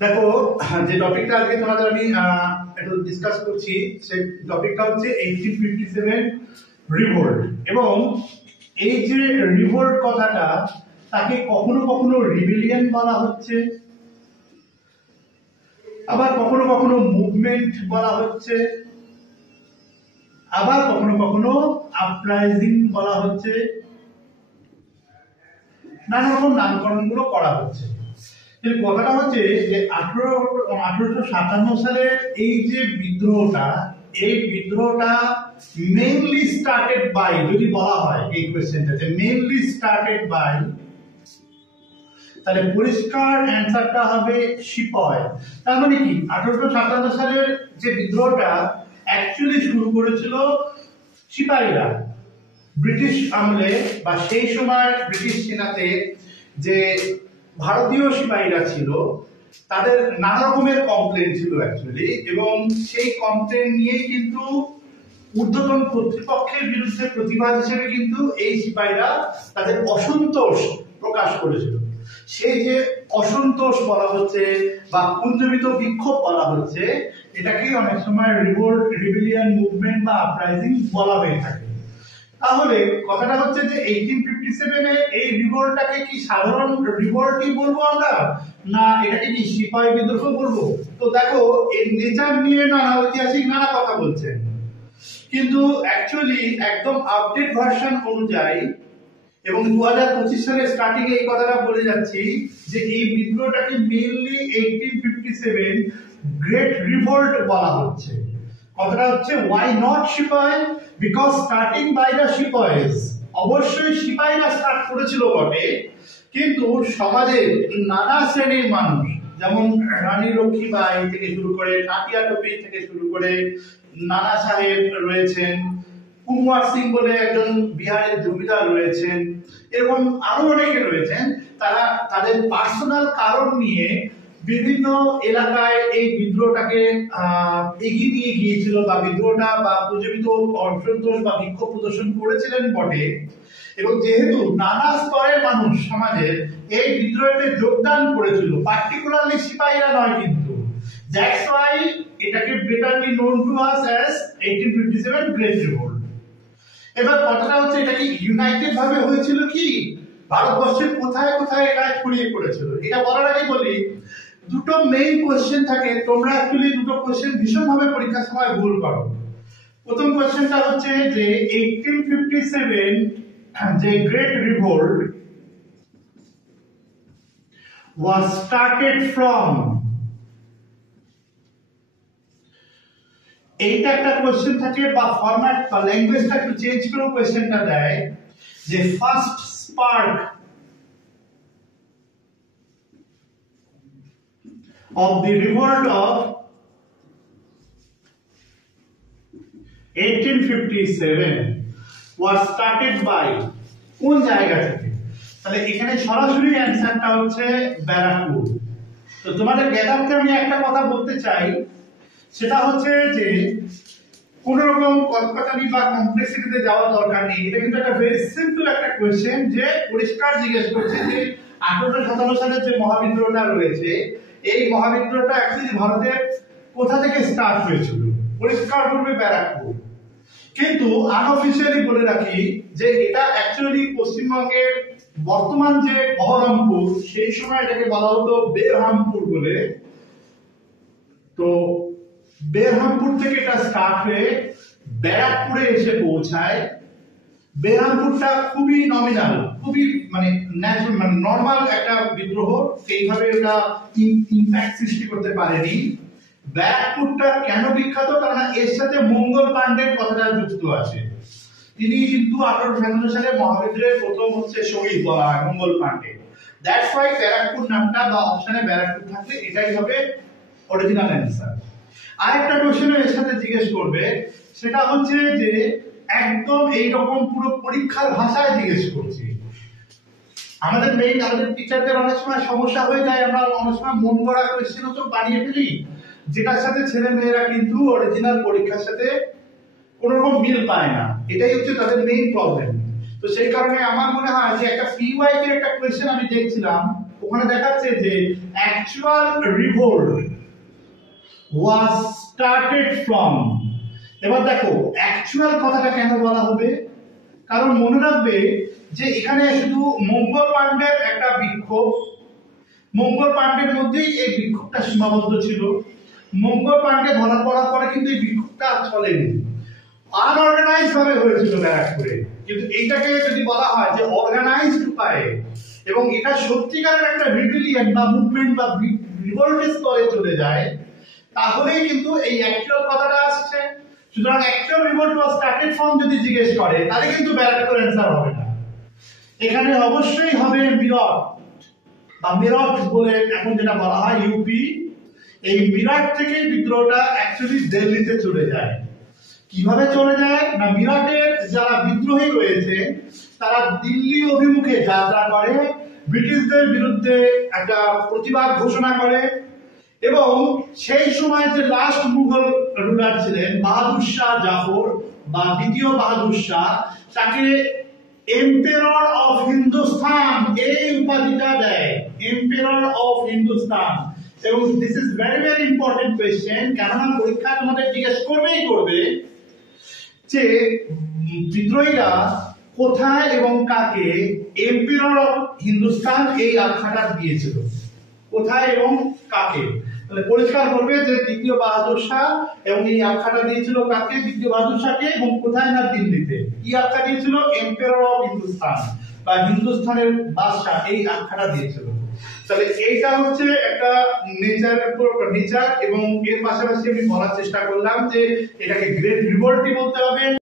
দেখো, যে টপিকটা আজকে তোমাদের আমি একটু ডিসকাস করছি সেই টপিকটা হচ্ছে 1857 রিভোল্ট। এবং এই যে রিভোল্ট কথাটা, তাকে কখনো কখনো রিবেলিয়ন বলা হচ্ছে, আবার কখনো কখনো মুভমেন্ট বলা হচ্ছে, আবার কখনো কখনো আপরাইজিং বলা হচ্ছে, নানা রকম নামকরণ গুলো করা হচ্ছে। কিন্তু কথাটা হচ্ছে যে 1857 সালের এই যে বিদ্রোহটা, এই বিদ্রোহটা মেইনলি স্টার্টেড বাই, যদি বলা হয় এই কোয়েশ্চেনটা যে মেইনলি স্টার্টেড বাই, তাহলে পরিষ্কার অ্যান্সারটা হবে সিপাই। তার মানে কি 1857 সালের যে বিদ্রোহটা অ্যাকচুয়ালি শুরু করেছিল সিপাহীরা। ব্রিটিশ আমলে বা সেই সময় ব্রিটিশ সেনাতে যে ভারতীয় সিপাহীরা ছিল, তাদের নানা রকমের কমপ্লেন ছিল অ্যাকচুয়ালি, এবং সেই কমপ্লেন নিয়েই কিন্তু ঊর্ধ্বতন কর্তৃপক্ষের বিরুদ্ধে প্রতিবাদ হিসেবে কিন্তু এই সিপাহীরা তাদের অসন্তোষ প্রকাশ করেছিল। সেই যে অসন্তোষ বলা হচ্ছে বা পুঞ্জীবিত বিক্ষোভ বলা হচ্ছে, এটাকেই অনেক সময় রিভোল্ট, রিবেলিয়ন, মুভমেন্ট বা আপরাইজিং বলা হয়ে থাকে। তাহলে কথাটা হচ্ছে যে 1857 এ এই রিভোল্টটাকে কি সাধারণ রিভোল্টই বলবো আমরা, না এটাকে কি সিপাহী বিদ্রোহ বলবো? তো দেখো, এর নেচার নিয়ে নানা ঐতিহাসিক নানা কথা বলছেন, কিন্তু অ্যাকচুয়ালি একদম আপডেট ভার্সন অনুযায়ী এবং 2025 সালের স্টার্টিং এ এই কথাটা বলে যাচ্ছি যে এই বিদ্রোহটাকে মেইনলি 1857 গ্রেট রিভোল্ট বলা হচ্ছে। কথাটা হচ্ছে why not সিপাহী, বিকজ স্টার্টিং বাই দ্য সিপাহীজ। অবশ্যই সিপাহীরা স্টার্ট করেছিল বটে, কিন্তু সমাজের নানা শ্রেণীর মানুষ, যেমন রানী লক্ষ্মীবাই থেকে শুরু করে, নাতিয়া টুপি থেকে শুরু করে, নানা সাহেব রয়েছেন, কুনওয়ার সিং বলে একজন বিহারের জমিদার রয়েছেন, এরকম আরো অনেকে রয়েছেন। তারা তাদের পার্সোনাল কারণ নিয়ে বিভিন্ন এলাকায় এই বিদ্রোহটাকে এগিয়ে নিয়ে গিয়েছিল, বা বিদ্রোহটা বা প্রজ্বলিত অসন্তোষ বা বিক্ষোভ প্রদর্শন করেছিলেন বটে। এবং যেহেতু নানা স্তরের মানুষ সমাজের এই বিদ্রোহে যোগদান করেছিল, পার্টিকুলারলি সিপাহীরা নয়, কিন্তু দ্যাটস ওয়াই এটাকে betterly known to us as 1857 great revolt. এবার কথাটা হচ্ছে এটা কি ইউনাইটেড ভাবে হয়েছিল, কি ভারতবর্ষের কোথায় কোথায় এটা ছড়িয়ে পড়েছিল? এটা বলার আগে বলি, দুটো মেইন কোশ্চেন থাকে। তোমরা অ্যাকচুয়ালি দুটো কোশ্চেন ভীষণভাবে পরীক্ষার সময় ভুল করো। প্রথম কোশ্চেনটা হচ্ছে যে 1857 যে great revolt was started from, এইটা একটা কোশ্চেন থাকে, বা ফরম্যাট বা ল্যাঙ্গুয়েজটা একটু চেঞ্জ করে কোশ্চেনটা দেয় যে first spark of the revolt of 1857 was started by, কোন জায়গা থেকে? তাহলে এখানে সরাসরি অ্যানসারটা হচ্ছে ব্যারাকপুর। তো তোমাদের জ্ঞাতার্থে আমি একটা কথা বলতে চাই, সেটা হচ্ছে যে কোন রকম কটকটানি বা কমপ্লেক্সিটিতে যাওয়ার দরকার নেই। এটা কিন্তু একটা ভেরি সিম্পল একটা কোয়েশ্চেন, যে পরিষ্কার জিজ্ঞেস করছে যে 1857 সালের যে মহাবিদ্রোহটা রয়েছে, এই মহাবিদ্রোহটা অ্যাকচুয়ালি ভারতের কোথা থেকে স্টার্ট হয়েছিল? পরিষ্কার করবে ব্যারাকপুর। কিন্তু আনঅফিশিয়ালি বলে রাখি যে এটা অ্যাকচুয়ালি পশ্চিমবঙ্গের বর্তমান যে বহরমপুর, সেই সময় এটাকে বলা হতো বেরহামপুর বলে। তো বেরহামপুর থেকে এটা স্টার্ট হয়ে ব্যারাকপুরে এসে পৌঁছায়। বেরহামপুরটা খুবই নমিনাল, খুবই মানে ন্যাচুরাল, মানে নর্মাল একটা বিদ্রোহ, সেইভাবে এটা ইম্প্যাক্ট সৃষ্টি করতে পারেনি। ব্যারাকপুরটা কেন বিখ্যাত? কারণ এর সাথে মঙ্গল পাণ্ডের কথাটা যুক্ত আছে। তিনি কিন্তু 1857 সালে মহাবিদ্রোহের প্রথম হচ্ছে শহীদ বলা হয় মঙ্গল পাণ্ডে। দ্যাটস ওয়াই ব্যারাকপুর নামটা বা অপশনে ব্যারাকপুর থাকলে এটাই হবে অরিজিনাল অ্যান্সার। আরেকটা কোশ্চেন এর সাথে জিজ্ঞেস করবে, সেটা হচ্ছে যে একদম এইরকম পুরো পরীক্ষার ভাষায় জিজ্ঞেস করছি। আমাদের টিচারদের অনেক সময় সমস্যা হয়ে যায়, আমরা অনেক সময় মন গড়া কোশ্চেন তো বানিয়ে ফেলি, যেটার সাথে ছেলে মেয়েরা কিন্তু অরিজিনাল পরীক্ষার সাথে কোন রকম মিল পায় না। এটাই হচ্ছে তাদের মেইন প্রবলেম। তো সেই কারণে আমার মনে হয় যে একটা পিওয়াই কে একটা কোশ্চেন আমি দেখছিলাম, ওখানে দেখাচ্ছে যে actual revolt was started from. এবার দেখো অ্যাকচুয়াল কথাটা কেন বলা হবে, কারণ মনে রাখবে যে এখানে শুধু মঙ্গল পাণ্ডের একটা বিক্ষোভ, মঙ্গল পাণ্ডের মধ্যেই এই বিক্ষোভটা সীমাবদ্ধ ছিল। মঙ্গল পাণ্ডে ধরা পড়ার পরে কিন্তু এই বিক্ষোভটা চলেনি, আনঅর্গানাইজ ভাবে হয়েছিল ব্যারাকপুরে। কিন্তু এইটাকে যদি বলা হয় যে অর্গানাইজড উপায়ে, এবং এটা সত্যিকারের একটা রিবেলিয়ন বা মুভমেন্ট বা রিভোল্টের স্তরে চলে যায়, তাহলেই কিন্তু এই অ্যাকচুয়াল কথাটা আসছে। সুতরাং actual revolt was started from যদি জিজ্ঞেস করে, তাহলে কিন্তু ব্যারাকপুর অ্যান্সার হবে না। এখানে অবশ্যই হবে মিরট বা মেরঠ বলে এখন যেটা বলা হয় ইউপি। এই মিরাট থেকেই বিদ্রোহটা অ্যাকচুয়ালি দিল্লিতে চলে যায়। কিভাবে চলে যায় না, মিরাটের যারা বিদ্রোহী রয়েছে তারা দিল্লি অভিমুখে যাত্রা করে, ব্রিটিশদের বিরুদ্ধে একটা প্রতিবাদ ঘোষণা করে, এবং সেই সময় যে লাস্ট মুঘল রুলার ছিলেন বাহাদুর শাহ জাফর বা দ্বিতীয় বাহাদুর শাহ, তাকে এম্পেরর অফ হিন্দুস্তান এই উপাধিটা দেয়, এম্পেরর অফ হিন্দুস্তান। এবং this is very very important question, কেননা পরীক্ষা তোমাদের জিজ্ঞেস করবে যে বিদ্রোহীরা কোথায় এবং কাকে এম্পেরর অফ হিন্দুস্তান এই আখ্যাটা দিয়েছিল, কোথায় এবং কাকে। তাহলে পরিষ্কার করবে যে দ্বিতীয় বাহাদুর শাহ, এবং এই আখ্যাটা দিয়েছিল কাকে, দ্বিতীয় বাহাদুর শাহকে, এবং কোথায় না দিল্লিতে। কি আখ্যা দিয়েছিল? এম্পেরর অফ হিন্দুস্তান বা হিন্দুস্তানের বাদশাহ, এই আখ্যাটা দিয়েছিল। তাহলে এইটা হচ্ছে একটা নেচার, এবং এর পাশাপাশি আমি বলার চেষ্টা করলাম যে এটাকে গ্রেট রিভোল্টই বলতে হবে।